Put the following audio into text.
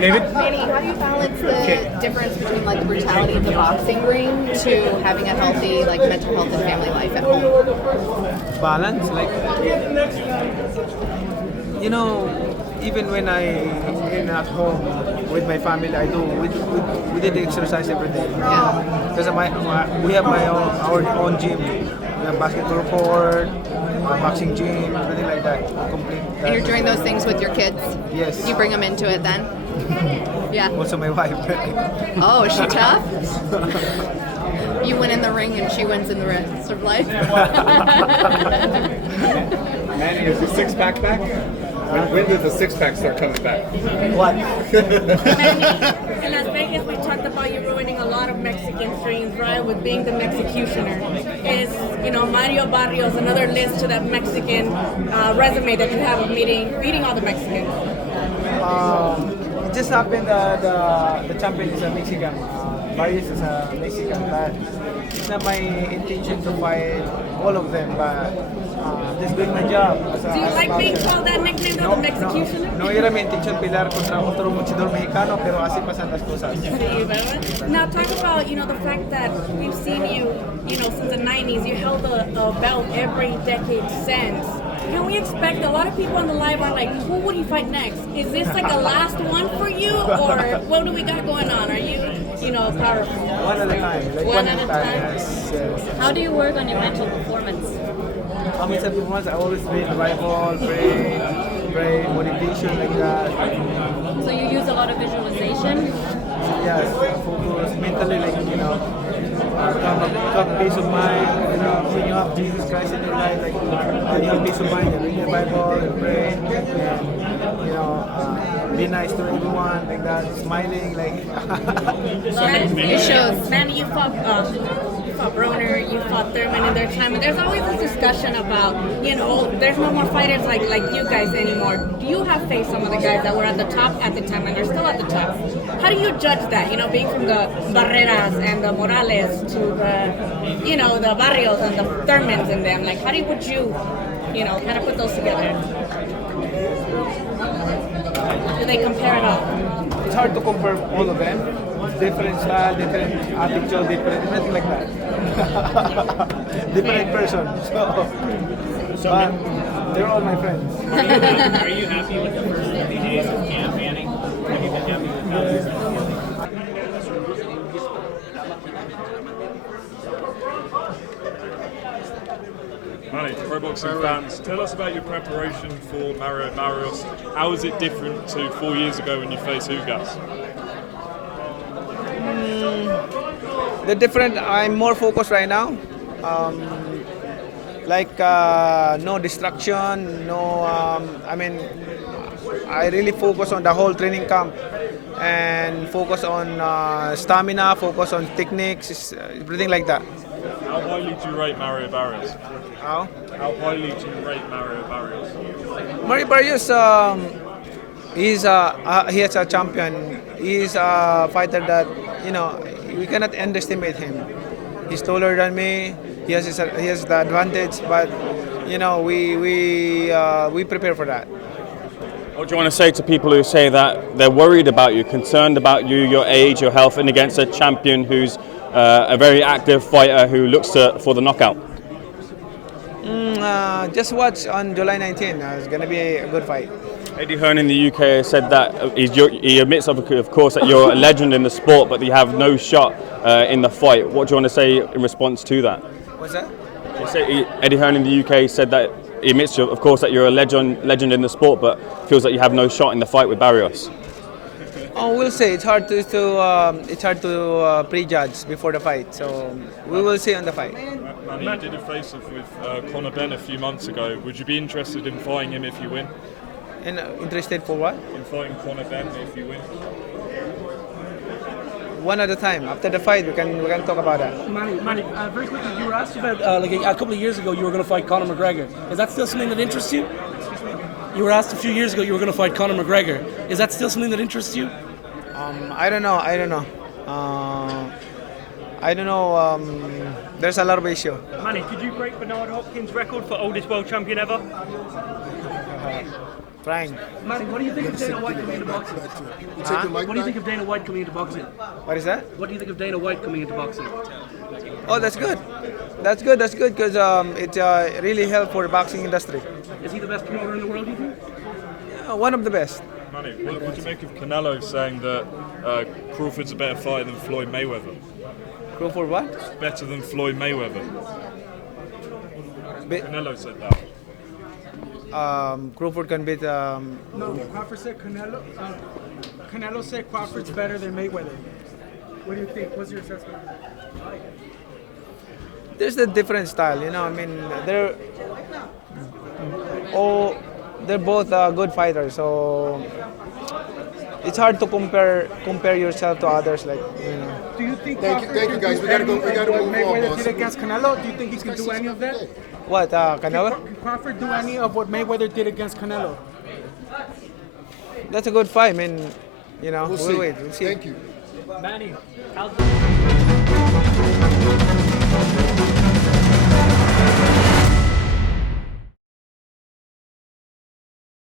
David? Manny, how do you balance the difference between like the brutality of the boxing ring to having a healthy like mental health and family life at home? Balance, like, you know, even when I in at home with my family, we did exercise every day. Yeah. Because we have our own gym. We have basketball court, a boxing gym, everything like that. Complete. And you're doing those things with your kids? Yes. You bring them into it then? Yeah. Also my wife. Oh, is she tough? You win in the ring and she wins in the rest of life? Manny, is the six-pack back? When did the six-pack start coming back? What? In Las Vegas, we talked about you ruining a lot of Mexican dreams, right? With being the Mexicutioner. Is, Mario Barrios another list to that Mexican resume that you have of beating all the Mexicans? It just happened that the champion is a Mexican. Barrios is a Mexican, but it's not my intention to fight all of them, but I'm just doing my job. Do you like being called that nickname, though, the Mexicutioner? No era mi intención pelear contra otro luchador mexicano, pero así pasan las cosas. Now talk about, the fact that we've seen you, since the 90s, you held a belt every decade since. Can we expect, a lot of people on the live are like, who would he fight next? Is this like a last one for you, or what do we got going on? Are you, powerful? One at a time. Like One at a time? Yes. How do you work on your mental performance? Mental performance, I always been rival, pray, motivation like that. So you use a lot of visualization? Yes, focus mentally, like, have peace of mind. When you have Jesus Christ in your life, like, you have peace of mind, you read your Bible, you pray, and, be nice to everyone, like that, smiling, like. It shows. Manny, you fought Broner, you fought Thurman in their time, and there's always this discussion about, there's no more fighters like you guys anymore. Do you have faced some of the guys that were at the top at the time and they're still at the top? How do you judge that? Being from the Barreras and the Morales to the, the Barrios and the Thurmans and them, like, would you, kind of put those together? Do they compare at all? It's hard to compare all of them. Different style, different attitude, everything like that. Different person. So they're all my friends. Are you happy with the first 50 days of camp, Manny? Have you been happy with that? Manny, pro boxing fans, tell us about your preparation for Mario Barrios. How is it different to 4 years ago when you faced Ugas? The different. I'm more focused right now. No distraction. No. I really focus on the whole training camp and focus on stamina, focus on techniques, everything like that. How highly do you rate Mario Barrios? How? How highly do you rate Mario Barrios? Mario Barrios, he is a champion. He's a fighter that we cannot underestimate him. He's taller than me. He has the advantage, but we prepare for that. What do you want to say to people who say that they're worried about you, concerned about you, your age, your health, and against a champion who's a very active fighter who looks for the knockout? Just watch on July 19th. It's going to be a good fight. Eddie Hearn in the UK said that he admits, of course, that you're a legend in the sport, but you have no shot in the fight. What do you want to say in response to that? What's that? Eddie Hearn in the UK said that he admits, of course, that you're a legend in the sport, but feels that you have no shot in the fight with Barrios. Oh, we'll see. It's hard to prejudge before the fight, so we will see on the fight. Manny, you did a face-off with Conor Benn a few months ago. Would you be interested in fighting him if you win? And interested for what? In fighting Conor Benn if you win? One at a time. After the fight, we can talk about that. Manny, very quickly, you were asked about a couple of years ago you were going to fight Conor McGregor. Is that still something that interests you? You were asked a few years ago you were going to fight Conor McGregor. Is that still something that interests you? I don't know. There's a lot of issue. Manny, could you break Bernard Hopkins' record for oldest world champion ever? Trying. Manny, what do you think of Dana White coming into boxing? What do you think of Dana White coming into boxing? What is that? What do you think of Dana White coming into boxing? Oh, that's good. That's good because it really helped for the boxing industry. Is he the best promoter in the world, do you think? One of the best. Manny, what do you make of Canelo saying that Crawford's a better fighter than Floyd Mayweather? Crawford what? Better than Floyd Mayweather. Canelo said that. Crawford can beat. No, Crawford said Canelo. Canelo said Crawford's better than Mayweather. What do you think? What's your assessment? There's a different style, you know. I mean, they're both good fighters, so it's hard to compare yourself to others. Like, you know. Do you think? Thank you, guys. We gotta go. We gotta move on, Mayweather boss. did against Canelo. Do you think he can do any of that? What, Canelo? Can Crawford do any of what Mayweather did against Canelo? That's a good fight. I mean, you know, We'll see. wait. We'll see. Thank you. Manny, how's